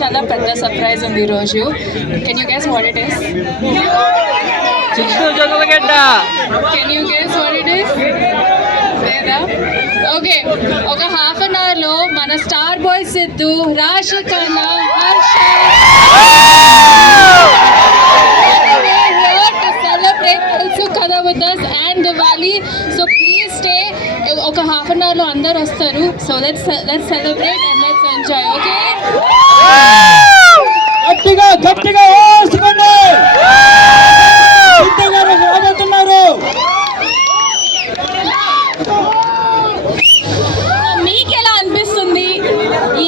చాలా పెద్ద సర్ప్రైజ్ ఉంది ఈరోజు. Can you guess what it is? Can you guess what it is? లేదా? ఓకే, ఒక హాఫ్ అన్ అవర్ లో మన star boy Siddhu, Rashi Khanna, Harsha celebrate తెలుసు కదా with us and Diwali. So please stay. ఒక హాఫ్ అన్ అవర్ లో అందరు వస్తారు. So let's celebrate and let's enjoy. Okay? గట్టిగా గట్టిగా ఓసుకోండి. సిద్ధు గారు రాబోతున్నారు. మీకు ఎలా అనిపిస్తుంది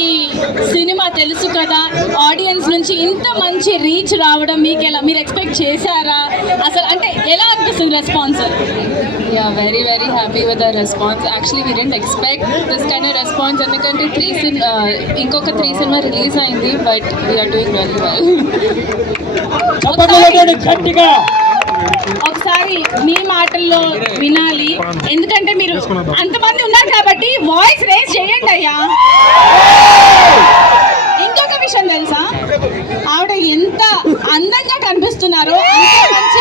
ఈ సినిమా? తెలుసు కదా, ఆడియన్స్ నుంచి ఇంత మంచి రీచ్ రావడం మీకు ఎలా, మీరు ఎక్స్పెక్ట్ చేశారా అసలు? అంటే ఎలా అనిపిస్తుంది response? Yeah, very very happy with the response. Actually we didn't expect this kind of response. ఎందుకంటే ఇంకొక 3 సినిమా రిలీజ్ అయింది, but we are doing very well. ఒకసారి మీ మాటల్లో వినాలి, ఎందుకంటే మీరు అంతమంది ఉన్నారు కాబట్టి వాయిస్ రేస్ చేయండి అయ్యా. ఇంకొక విషయం తెలుసా, ఆవిడ ఎంత అందంగా కనిపిస్తున్నారో, అంత మంచి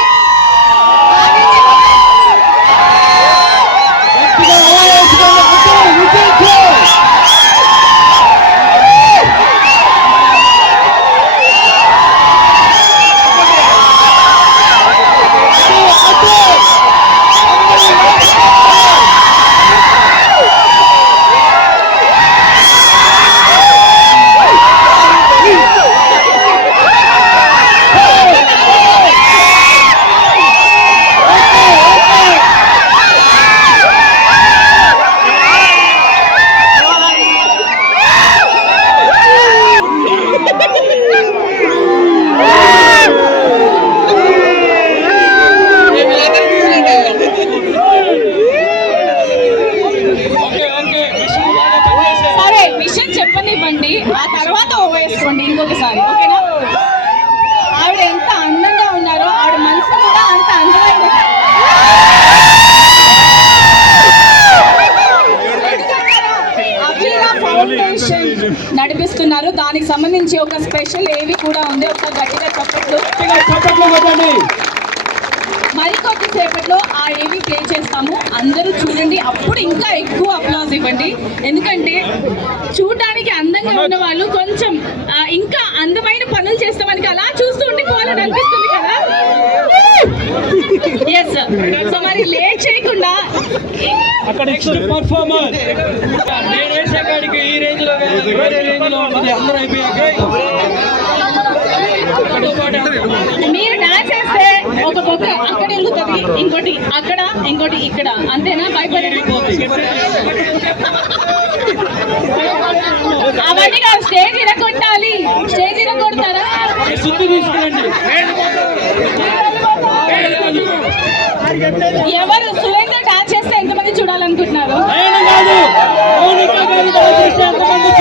చెప్పనివ్వండి, ఆ తర్వాత వేసుకోండి ఇంకొకసారి, ఓకేనా? ఆవిడ ఎంత అందంగా ఉన్నారో, ఆవిడ మనసు కూడా అంత అందమైన ఫౌండేషన్ నడిపిస్తున్నారు. దానికి సంబంధించి ఒక స్పెషల్ ఏవి కూడా ఉంది. ఒక గట్టిగా చప్పట్లు. మరికొద్దిసేపట్లో ఆ ఏవి ప్లే చేస్తాము. అందరూ చూడండి, అప్పుడు ఇంకా ఎక్కువ అప్లాజ్ ఇవ్వండి. ఎందుకంటే చూడడానికి అందంగా ఉన్న వాళ్ళు కొంచెం ఇంకా అందమైన పనులు చేస్తామని అలా చూస్తూ ఉండిపోవాలని అనిపిస్తుంది కదా. ఎస్, సో మరి లేట్ చేయకుండా అక్కడ నెక్స్ట్ పర్ఫార్మర్ నేను వేసే కాడికి ఈ రేంజ్ లో వేరే రేంజ్ లో ఉంటుంది. అందరూ అయిపోయాక మీరు డాన్స్ చేస్తే ఒక బొక్క అక్కడ వెళ్తుంది, ఇంకోటి అక్కడ, ఇంకోటి ఇక్కడ, అంతేనా? భయపడిపోతుంది. అవన్నీ కాదు, స్టేజ్ ఇరగొట్టాలి. స్టేజ్ ఇరగొడతారా? సుత్తు తీసుకురండి. ఎవరు సురేంద్ర డాన్స్ చేస్తే ఎంతమంది చూడాలనుకుంటున్నారు?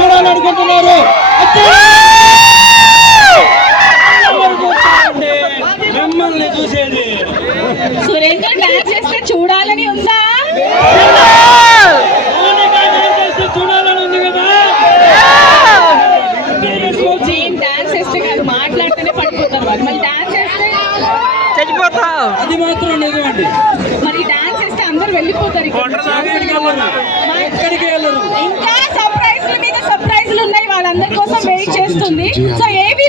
చూడాలనుకుంటున్నారు. మిమ్మల్ని చూసేది సురేంద్ర డాన్స్ చేస్తే చూడాలని ఉందా? చూడాలని ఉంది కదా. డాన్స్ చేస్తే కాదు, మాట్లాడితేనే పడిపోతారు వాళ్ళు. మళ్ళీ డాన్స్ చేస్తే చచ్చిపోతాం. అది మాత్రం నిజమండి. మరి డాన్స్ చేస్తే అందరూ వెళ్ళిపోతారు. ఎక్కడికి వెళ్ళరు. ఇంకా సర్ప్రైజ్లు మీద సర్ప్రైజ్లు ఉన్నాయి, వాళ్ళందరి కోసం వెయిట్ చేస్తుంది. సో ఏవి